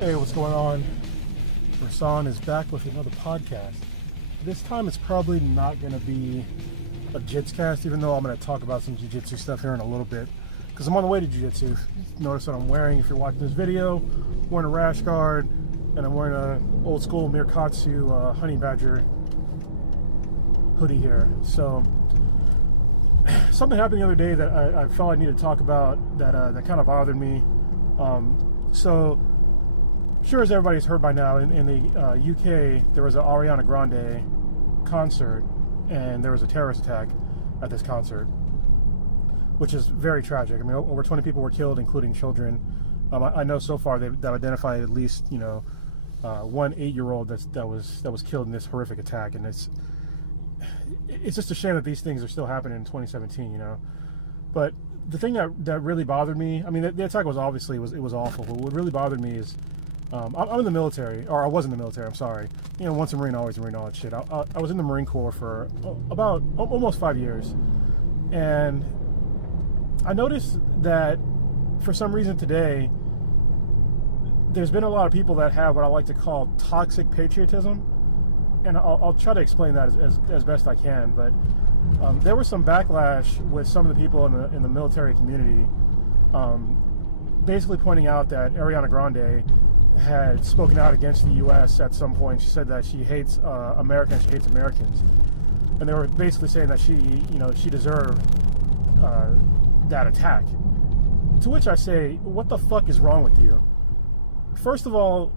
Hey, what's going on? Rasan is back with another podcast. This time it's probably not going to be a JitsCast, even though I'm going to talk about some Jiu Jitsu stuff here in a little bit. Because I'm on the way to Jiu Jitsu. Notice what I'm wearing if you're watching this video. I'm wearing a rash guard, and I'm wearing an old school Mirkatsu honey badger hoodie here. So, something happened the other day that I felt I needed to talk about that kind of bothered me. Sure as everybody's heard by now, in the UK, there was an Ariana Grande concert, and there was a terrorist attack at this concert, which is very tragic. I mean, over 20 people were killed, including children. I know so far they've identified at least, one 8-year-old that was killed in this horrific attack, and it's just a shame that these things are still happening in 2017, But the thing that really bothered me, I mean, the attack was obviously it was awful, but what really bothered me is, I'm in the military, or I was in the military, I'm sorry. Once a Marine, always a Marine, all that shit. I was in the Marine Corps for about almost 5 years. And I noticed that for some reason today, there's been a lot of people that have what I like to call toxic patriotism. And I'll try to explain that as best I can. But there was some backlash with some of the people in the military community, basically pointing out that Ariana Grande had spoken out against the U.S. at some point. She said that she hates America and she hates Americans, and they were basically saying that she deserved that attack. To which I say, what the fuck is wrong with you? First of all,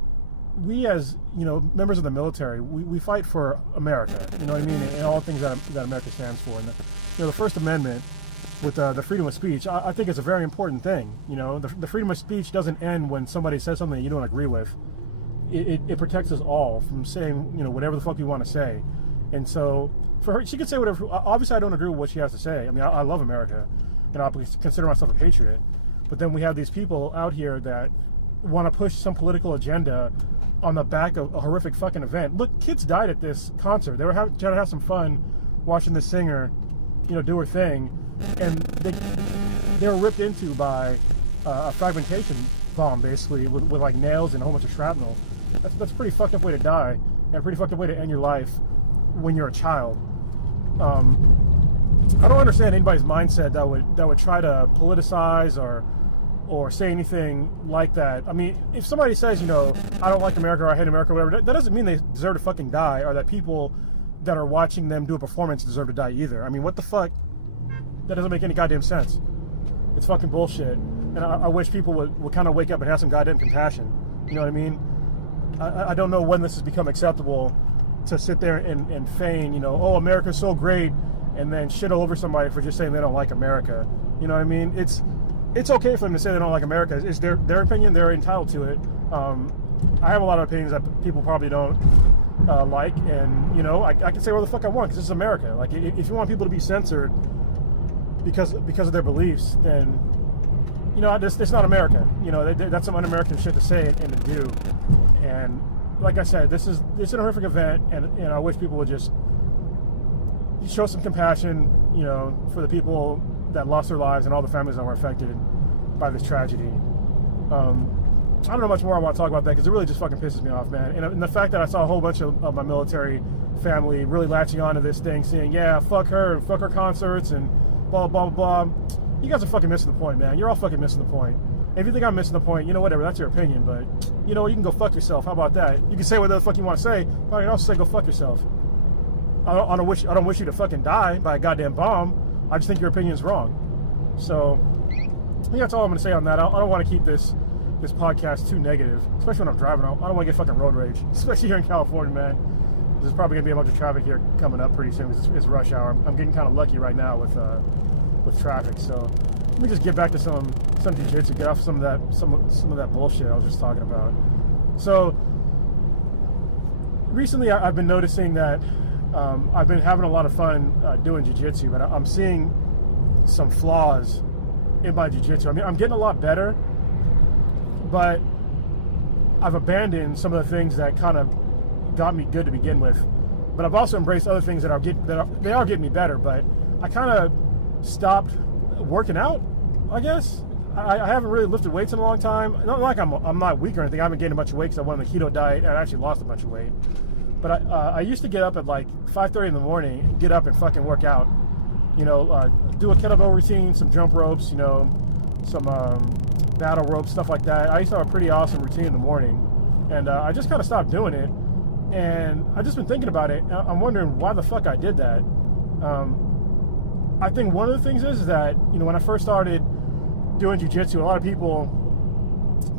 we as members of the military, we fight for America. You know what I mean, and all things that America stands for. And the First Amendment, with the freedom of speech, I think it's a very important thing. The freedom of speech doesn't end when somebody says something that you don't agree with. It protects us all from saying whatever the fuck we want to say. And so for her, she could say whatever. Obviously, I don't agree with what she has to say. I mean, I love America, and I consider myself a patriot. But then we have these people out here that want to push some political agenda on the back of a horrific fucking event. Look, kids died at this concert. They were trying to have some fun watching this singer, do her thing. And they were ripped into by a fragmentation bomb, basically, with like nails and a whole bunch of shrapnel. That's a pretty fucked up way to die, and a pretty fucked up way to end your life when you're a child. I don't understand anybody's mindset that would try to politicize or say anything like that. I mean, if somebody says, I don't like America or I hate America or whatever, that doesn't mean they deserve to fucking die, or that people that are watching them do a performance deserve to die either. I mean, what the fuck? That doesn't make any goddamn sense. It's fucking bullshit. And I wish people would kind of wake up and have some goddamn compassion. You know what I mean? I don't know when this has become acceptable to sit there and feign, oh, America's so great, and then shit all over somebody for just saying they don't like America. You know what I mean? It's okay for them to say they don't like America. It's their opinion. They're entitled to it. I have a lot of opinions that people probably don't like, and I can say what the fuck I want because this is America. Like, if you want people to be censored because of their beliefs, then it's not America. That's some un-American shit to say and to do. And like I said, this is a horrific event, and I wish people would just show some compassion, for the people that lost their lives and all the families that were affected by this tragedy. I don't know much more I want to talk about that because it really just fucking pisses me off, man. And the fact that I saw a whole bunch of my military family really latching onto this thing, saying, yeah, fuck her and fuck her concerts and blah, blah, blah. You guys are fucking missing the point, man. You're all fucking missing the point. And if you think I'm missing the point, whatever, that's your opinion, but, you can go fuck yourself. How about that? You can say whatever the fuck you want to say, but I can also say go fuck yourself. I don't wish you to fucking die by a goddamn bomb. I just think your opinion is wrong. So, I think that's all I'm going to say on that. I don't want to keep this podcast too negative, especially when I'm driving. I don't want to get fucking road rage, especially here in California, man. There's probably going to be a bunch of traffic here coming up pretty soon because it's rush hour. I'm getting kind of lucky right now with traffic. So, let me just get back to some jiu-jitsu, get off some of that bullshit I was just talking about. So, recently I've been noticing that I've been having a lot of fun doing jiu-jitsu, but I'm seeing some flaws in my jiu-jitsu. I mean, I'm getting a lot better, but I've abandoned some of the things that kind of got me good to begin with. But I've also embraced other things that are getting me better. But I kind of stopped working out, I guess. I haven't really lifted weights in a long time. Not like I'm not weak or anything. I haven't gained a bunch of weight because I went on the keto diet and I actually lost a bunch of weight. But I used to get up at like 5:30 in the morning, get up and fucking work out. You know, do a kettlebell routine, some jump ropes, you know, some battle ropes, stuff like that. I used to have a pretty awesome routine in the morning, and I just kind of stopped doing it. And I've just been thinking about it. I'm wondering why the fuck I did that. I think one of the things is that, you know, when I first started doing jiu-jitsu, a lot of people,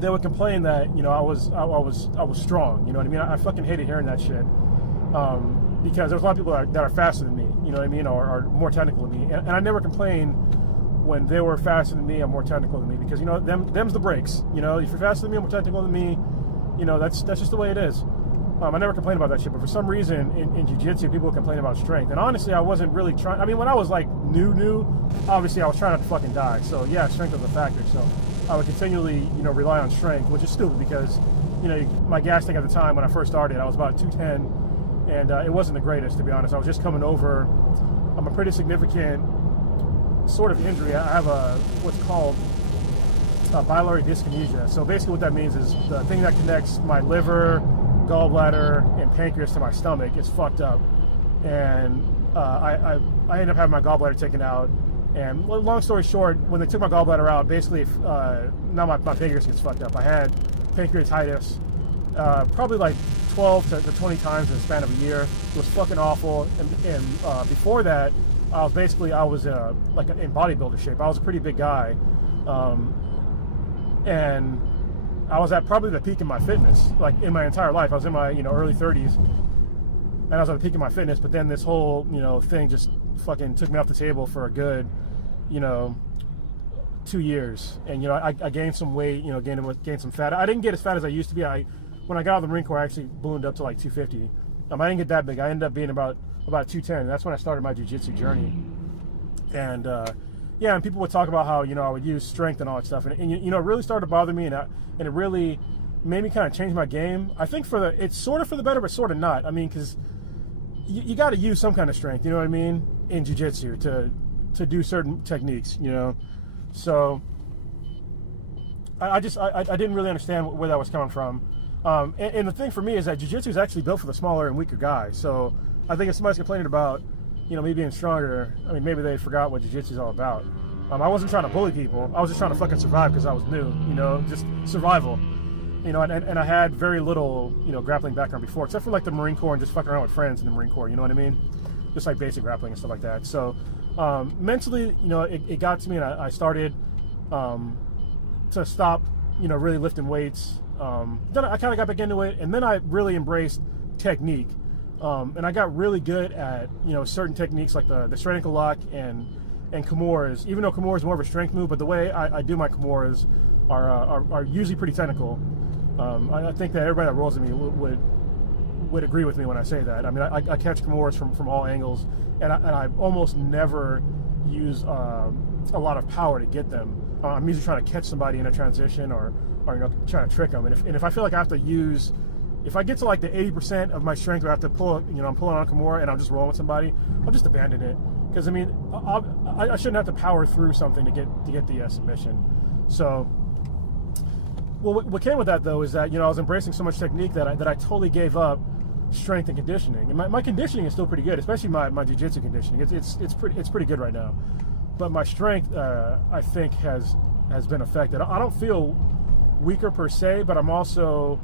they would complain that, you know, I was strong. You know what I mean? I fucking hated hearing that shit. Because there's a lot of people that are faster than me, you know what I mean, or are more technical than me. And I never complained when they were faster than me or more technical than me, because, you know, them's the breaks. You know, if you're faster than me or more technical than me, you know, that's just the way it is. I never complained about that shit, but for some reason in jiu-jitsu, people would complain about strength. And honestly, I wasn't really trying. I mean, when I was like new, obviously I was trying not to fucking die. So yeah, strength was a factor. So I would continually, you know, rely on strength, which is stupid because, you know, my gas tank at the time when I first started, I was about 210, and it wasn't the greatest, to be honest. I was just coming over a pretty significant sort of injury. I have what's called biliary dyskinesia. So basically what that means is the thing that connects my liver, gallbladder, and pancreas to my stomach is fucked up, and I ended up having my gallbladder taken out. And long story short, when they took my gallbladder out, basically now my pancreas gets fucked up. I had pancreatitis probably like 12 to 20 times in the span of a year. It was fucking awful. And before that, I was like in bodybuilder shape. I was a pretty big guy, and I was at probably the peak of my fitness, like in my entire life. I was in my, you know, early 30s, and I was at the peak of my fitness. But then this whole, you know, thing just fucking took me off the table for a good, you know, 2 years. And, you know, I gained some weight, you know, gained some fat. I didn't get as fat as I used to be. When I got out of the Marine Corps, I actually ballooned up to like 250. I didn't get that big. I ended up being about 210. That's when I started my jiu-jitsu journey. And yeah, and people would talk about how, you know, I would use strength and all that stuff, and you know, it really started to bother me, and it really made me kind of change my game. I think it's sort of for the better, but sort of not. I mean, because you got to use some kind of strength, you know what I mean, in jiu-jitsu to do certain techniques, you know. So I didn't really understand where that was coming from. And the thing for me is that jiu-jitsu is actually built for the smaller and weaker guy. So I think if somebody's complaining about, you know, me being stronger, I mean, maybe they forgot what jiu-jitsu is all about. I wasn't trying to bully people. I was just trying to fucking survive because I was new, you know, just survival. You know, and I had very little, you know, grappling background before, except for like the Marine Corps and just fucking around with friends in the Marine Corps, you know what I mean? Just like basic grappling and stuff like that. So mentally, you know, it got to me, and I started to stop, you know, really lifting weights. Then I kind of got back into it, and then I really embraced technique. And I got really good at, you know, certain techniques like the straight ankle lock and Kimuras, even though Kimura is more of a strength move, but the way I do my Kimuras are usually pretty technical. I think that everybody that rolls at me would agree with me when I say that. I mean, I catch Kimuras from all angles, and I almost never use a lot of power to get them. I'm usually trying to catch somebody in a transition or you know, trying to trick them. And if I feel like I have to use, if I get to like the 80% of my strength where I have to pull, you know, I'm pulling on Kimura and I'm just rolling with somebody, I'll just abandon it. Because I mean, I shouldn't have to power through something to get the submission. So, well, what came with that though is that, you know, I was embracing so much technique that I totally gave up strength and conditioning. And my conditioning is still pretty good, especially my jiu-jitsu conditioning. It's pretty good right now. But my strength, I think, has been affected. I don't feel weaker per se, but I also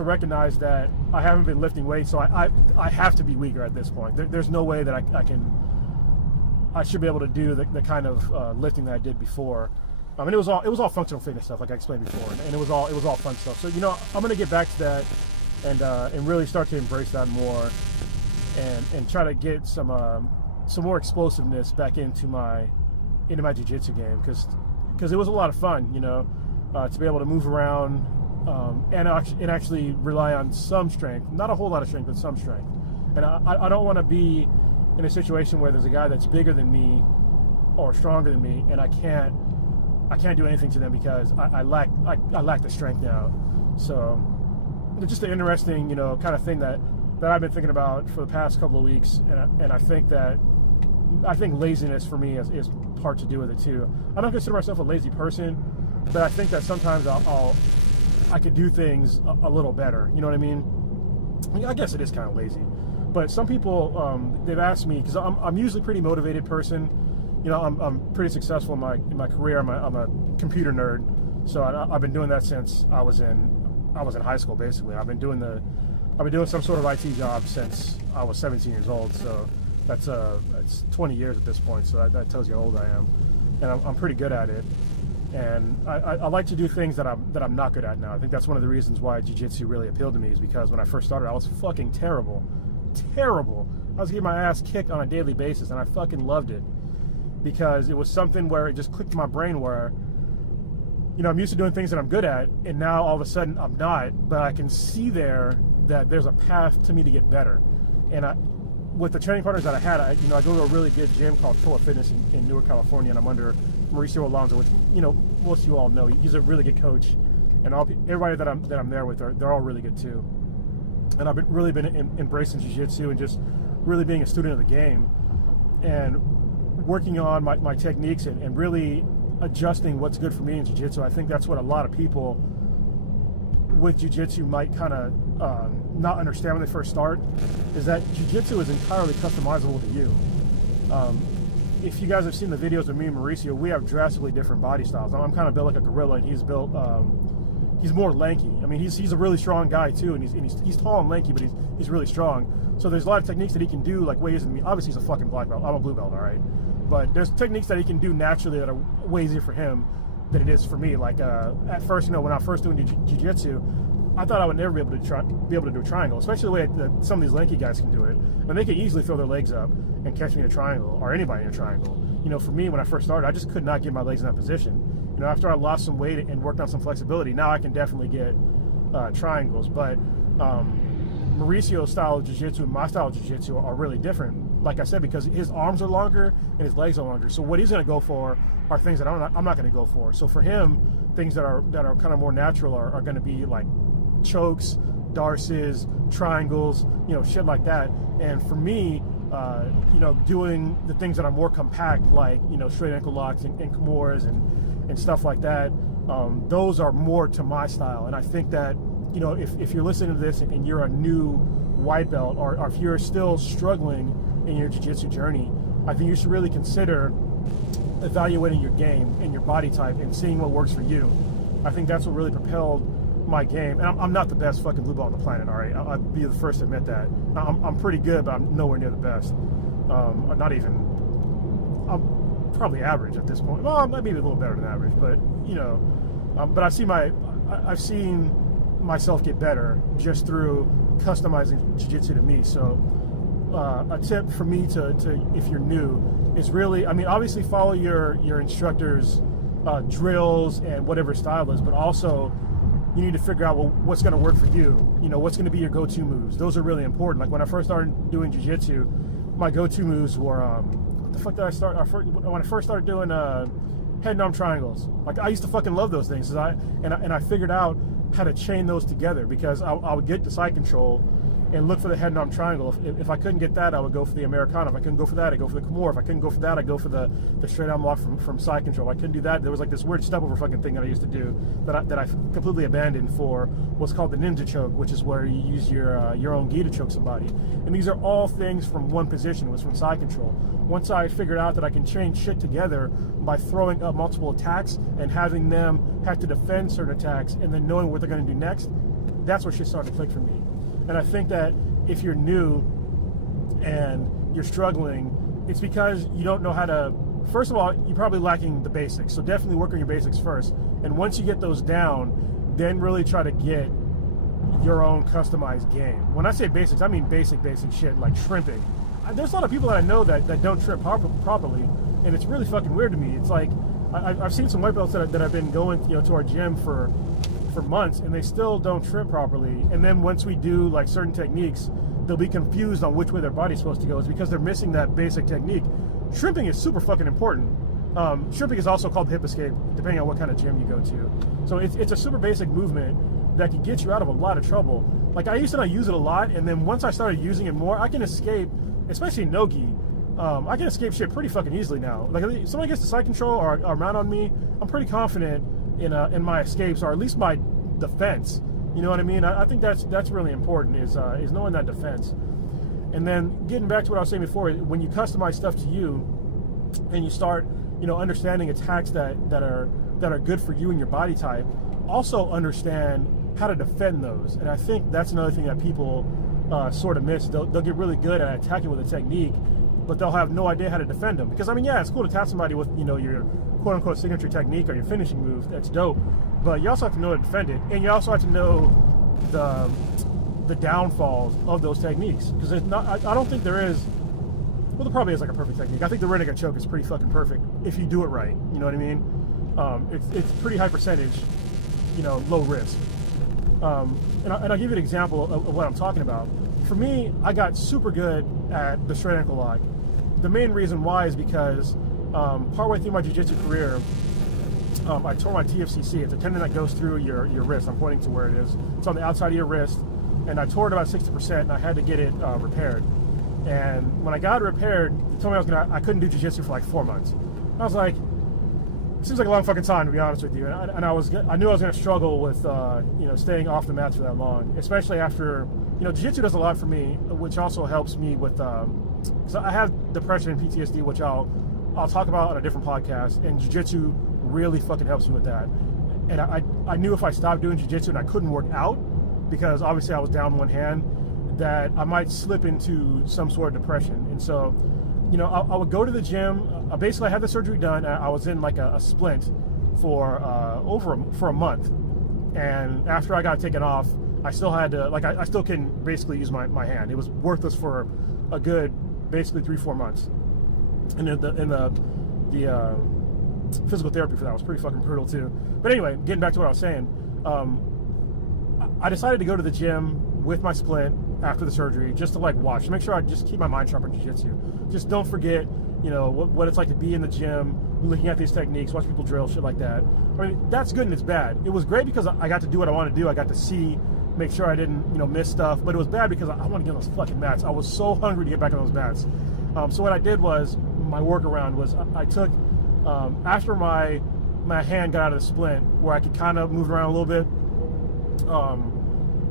recognize that I haven't been lifting weights, so I have to be weaker at this point. There's no way that I should be able to do the kind of lifting that I did before. I mean, it was all functional fitness stuff, like I explained before, and it was all fun stuff. So, you know, I'm gonna get back to that and really start to embrace that more, and try to get some more explosiveness back into my jiu-jitsu game, because it was a lot of fun, you know, to be able to move around and actually rely on some strength, not a whole lot of strength, but some strength. And I don't want to be in a situation where there's a guy that's bigger than me or stronger than me, and I can't do anything to them because I lack the strength now. So it's just an interesting, you know, kind of thing that I've been thinking about for the past couple of weeks, and I think that I think laziness for me is part to do with it too. I don't consider myself a lazy person, but I think that sometimes I could do things a little better. You know what I mean? I guess it is kind of lazy. But some people, they've asked me, because I'm usually a pretty motivated person. You know, I'm pretty successful in my career. I'm a computer nerd, so I've been doing that since I was in high school. Basically, I've been doing some sort of IT job since I was 17 years old. So that's 20 years at this point. So that tells you how old I am, and I'm pretty good at it. And I like to do things that I'm not good at now. I think that's one of the reasons why jiu-jitsu really appealed to me, is because when I first started, I was fucking terrible. I was getting my ass kicked on a daily basis, and I fucking loved it, because it was something where it just clicked in my brain where, you know, I'm used to doing things that I'm good at, and now all of a sudden I'm not, but I can see there that there's a path to me to get better. And with the training partners that I had, I go to a really good gym called Full Fitness in Newark, California, and I'm under Mauricio Alonso, which, you know, most of you all know. He's a really good coach, and everybody that I'm there with, they're all really good too. And I've really been embracing jiu-jitsu and just really being a student of the game, and working on my techniques and really adjusting what's good for me in jiu-jitsu. I think that's what a lot of people with jiu-jitsu might kind of not understand when they first start, is that jiu-jitsu is entirely customizable to you. If you guys have seen the videos of me and Mauricio, we have drastically different body styles. I'm kind of built like a gorilla, and he's built, he's more lanky. I mean, he's a really strong guy too, and he's tall and lanky, but he's really strong. So there's a lot of techniques that he can do, like way easier than me. Obviously, he's a fucking black belt. I'm a blue belt, all right? But there's techniques that he can do naturally that are way easier for him than it is for me. Like at first, you know, when I was first doing jiu-jitsu, I thought I would never be able to do a triangle, especially the way that some of these lanky guys can do it. And they can easily throw their legs up and catch me in a triangle, or anybody in a triangle. You know, for me, when I first started, I just could not get my legs in that position. You know, after I lost some weight and worked on some flexibility, now I can definitely get triangles. But Mauricio's style of jiu-jitsu and my style of jiu-jitsu are really different, like I said, because his arms are longer and his legs are longer. So what he's going to go for are things that I'm not going to go for. So for him, things that are kind of more natural are going to be like chokes, darces, triangles, you know, shit like that. And for me, you know, doing the things that are more compact, like, you know, straight ankle locks and Kimuras and stuff like that, those are more to my style. And I think that, you know, if you're listening to this and you're a new white belt, or if you're still struggling in your jiu-jitsu journey, I think you should really consider evaluating your game and your body type and seeing what works for you. I think that's what really propelled my game. And I'm not the best fucking blue belt on the planet, all right? I'll be the first to admit that. I'm pretty good, but I'm nowhere near the best. Not even, I'm probably average at this point. Well, maybe a little better than average, but, you know, but I've seen myself get better just through customizing jiu-jitsu to me. So a tip for me to if you're new is really, I mean, obviously follow your instructor's drills and whatever style is, but also you need to figure out, well, what's going to work for you. You know, what's going to be your go-to moves. Those are really important. Like when I first started doing jiu-jitsu, my go-to moves were, what the fuck did I start? When I first started doing head and arm triangles. Like I used to fucking love those things. And I figured out how to chain those together, because I would get to side control and look for the head and arm triangle. If I couldn't get that, I would go for the Americana. If I couldn't go for that, I'd go for the Kimura. If I couldn't go for that, I'd go for the straight arm lock from side control. If I couldn't do that, there was like this weird step over fucking thing that I used to do that I completely abandoned for what's called the ninja choke, which is where you use your own gi to choke somebody. And these are all things from one position. It was from side control. Once I figured out that I can chain shit together by throwing up multiple attacks and having them have to defend certain attacks and then knowing what they're going to do next, that's where shit started to click for me. And I think that if you're new and you're struggling, it's because you don't know how to, first of all, you're probably lacking the basics. So definitely work on your basics first. And once you get those down, then really try to get your own customized game. When I say basics, I mean basic shit like shrimping. There's a lot of people that I know that don't shrimp properly, and it's really fucking weird to me. It's like, I've seen some white belts that have been going, you know, to our gym for months, and they still don't shrimp properly. And then once we do like certain techniques, they'll be confused on which way their body's supposed to go. It's because they're missing that basic technique. Shrimping is super fucking important. Shrimping is also called hip escape, depending on what kind of gym you go to. So it's a super basic movement that can get you out of a lot of trouble. Like I used to not use it a lot, and then once I started using it more, I can escape, especially in no-gi, I can escape shit pretty fucking easily now. Like if somebody gets the side control or mount on me, I'm pretty confident in my escapes, or at least my defense. You know what I mean? I think that's really important, is knowing that defense. And then getting back to what I was saying before, when you customize stuff to you, and you start, understanding attacks that are good for you and your body type, also understand how to defend those. And I think that's another thing that people sort of miss. They'll get really good at attacking with a technique, but they'll have no idea how to defend them. Because I mean, yeah, it's cool to attack somebody with your quote unquote signature technique or your finishing move. That's dope. But you also have to know how to defend it, and you also have to know the downfalls of those techniques. Because there's not, I don't think there is. Well, there probably is like a perfect technique. I think the renegade choke is pretty fucking perfect if you do it right. You know what I mean? It's pretty high percentage, low risk. And I'll give you an example of what I'm talking about. For me, I got super good at the straight ankle lock. The main reason why is because partway through my jiu-jitsu career, I tore my TFCC. It's a tendon that goes through your wrist. I'm pointing to where it is. It's on the outside of your wrist, and I tore it about 60%, and I had to get it repaired. And when I got it repaired, they told me I couldn't do jiu-jitsu for like 4 months. I was like, it seems like a long fucking time, to be honest with you. And I knew I was going to struggle with staying off the mats for that long, especially after jiu-jitsu does a lot for me, which also helps me with because I have depression and PTSD, which I'll talk about on a different podcast. And jiu-jitsu really fucking helps me with that. And I knew if I stopped doing jiu-jitsu and I couldn't work out, because obviously I was down one hand, that I might slip into some sort of depression. And so, I would go to the gym. Basically, I had the surgery done. I was in like a splint for a month. And after I got taken off, I still had to, I still couldn't basically use my hand. It was worthless for a good, basically 3-4 months. And the physical therapy for that was pretty fucking brutal too. But anyway, getting back to what I was saying, I decided to go to the gym with my splint after the surgery, just to watch, to make sure I just keep my mind sharp on jiu-jitsu. Just don't forget, what it's like to be in the gym, looking at these techniques, watch people drill, shit like that. I mean, that's good and it's bad. It was great because I got to do what I wanted to do. I got to see, make sure I didn't, miss stuff. But it was bad because I wanted to get on those fucking mats. I was so hungry to get back on those mats. So what I did was, my workaround was I took, after my hand got out of the splint, where I could kind of move around a little bit,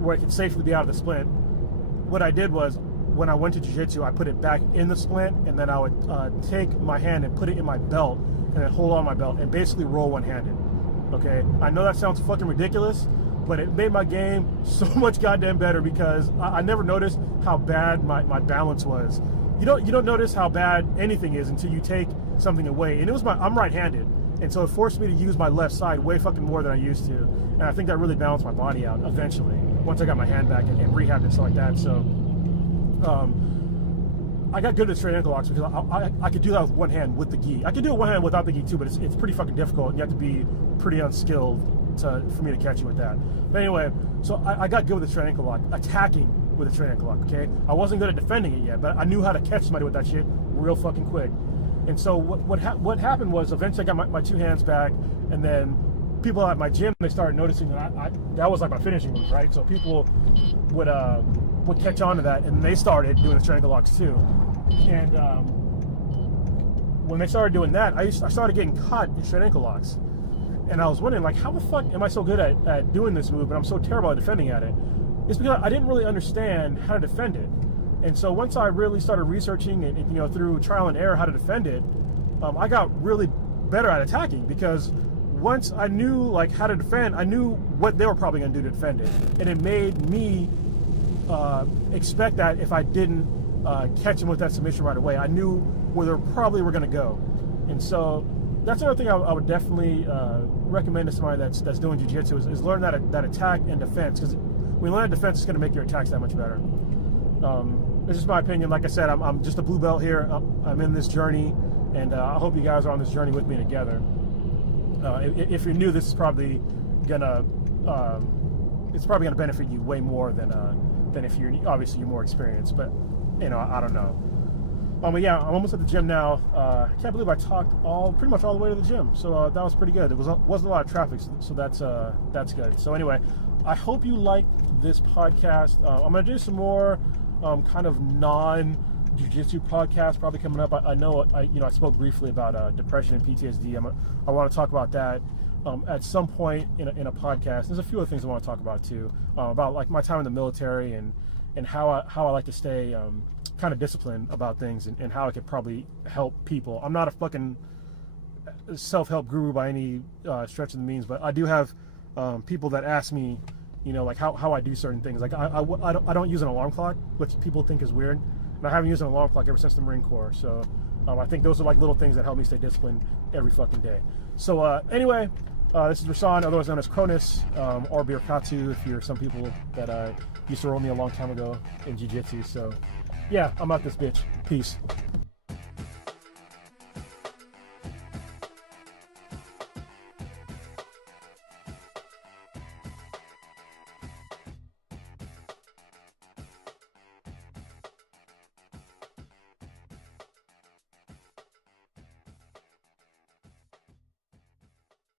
where I could safely be out of the splint, what I did was, when I went to jiu-jitsu, I put it back in the splint, and then I would take my hand and put it in my belt, and then hold on my belt, and basically roll one-handed. Okay? I know that sounds fucking ridiculous, but it made my game so much goddamn better, because I never noticed how bad my balance was. You don't notice how bad anything is until you take something away. And I'm right-handed, and so it forced me to use my left side way fucking more than I used to. And I think that really balanced my body out eventually, once I got my hand back and rehabbed and stuff like that. So I got good at straight ankle locks because I could do that with one hand with the gi. I could do it one hand without the gi too, but it's pretty fucking difficult. You have to be pretty unskilled for me to catch you with that. But anyway, so I got good with the straight ankle lock, attacking with a straight ankle lock, okay? I wasn't good at defending it yet, but I knew how to catch somebody with that shit real fucking quick. And so what happened was, eventually I got my two hands back, and then people at my gym, they started noticing that that was like my finishing move, right? So people would catch on to that, and they started doing the straight ankle locks too. And when they started doing that, I started getting caught in straight ankle locks. And I was wondering, how the fuck am I so good at doing this move, but I'm so terrible at defending at it? It's because I didn't really understand how to defend it. And so once I really started researching and through trial and error how to defend it, I got really better at attacking, because once I knew how to defend, I knew what they were probably going to do to defend it, and it made me expect that if I didn't catch them with that submission right away, I knew where they probably were going to go. And so that's another thing I would definitely recommend to somebody that's doing jiu-jitsu is learn that attack and defense, because when you learn that defense, it's going to make your attacks that much better. It's just my opinion. Like I said, I'm just a blue belt here. I'm in this journey, and I hope you guys are on this journey with me together. If you're new, this is probably gonna benefit you way more than if you're more experienced. But I don't know. But yeah, I'm almost at the gym now. I can't believe I talked pretty much all the way to the gym. So that was pretty good. It wasn't a lot of traffic, so that's good. So anyway, I hope you liked this podcast. I'm gonna do some more kind of Jiu Jitsu podcast probably coming up. I know I spoke briefly about depression and PTSD. I want to talk about that at some point in a podcast. There's a few other things I want to talk about too, about like my time in the military and how I like to stay kind of disciplined about things and how I could probably help people. I'm not a fucking self-help guru by any stretch of the means, but I do have people that ask me, like how I do certain things. Like I don't use an alarm clock, which people think is weird, and I haven't used an alarm clock ever since the Marine Corps. So I think those are like little things that help me stay disciplined every fucking day. So anyway, this is Rasan, otherwise known as Cronus, or Birkatu if you're some people that used to roll me a long time ago in Jiu Jitsu. So yeah, I'm out this bitch. Peace.